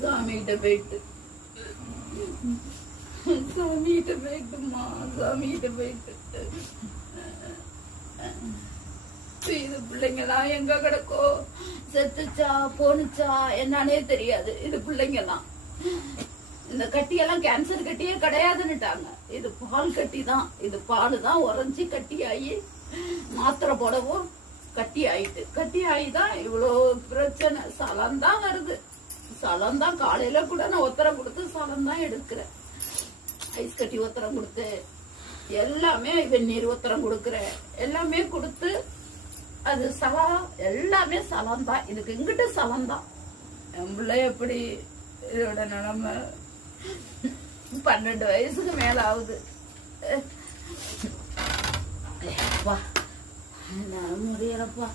சாமிகிட்ட போயிட்டு சாமிகிட்ட போயிட்டுமா சாமிகிட்ட போயிட்டு இது பிள்ளைங்கலாம் எங்க கிடக்கோ செத்துச்சா போனுச்சா என்னன்னே தெரியாது. இது பிள்ளைங்கலாம் இந்த கட்டியெல்லாம் கேன்சர் கட்டியே கிடையாதுன்னுட்டாங்க. இது பால் கட்டி தான். இது பால் தான் உறைஞ்சி கட்டி ஆகி மாத்திரை போடவும் கட்டி ஆயிட்டு கட்டி ஆகிதான் இவ்வளோ பிரச்சனை. சலந்தான் வருது. சலந்தான் காலையில கூட நான் ஒத்தரம் கொடுத்து சலந்தான் எடுக்கிறேன். ஐஸ் கட்டி ஒத்தரம் கொடுத்து எல்லாமே வெந்நீர் ஒத்தரம் கொடுக்குறேன். எல்லாமே கொடுத்து அது எல்லாமே சலந்தான். இதுக்கு இங்கிட்ட சலந்தான். என் பிள்ளை எப்படி இதோட நிலைமை 12 வயசுக்கு மேல ஆகுது. முடியலப்பா.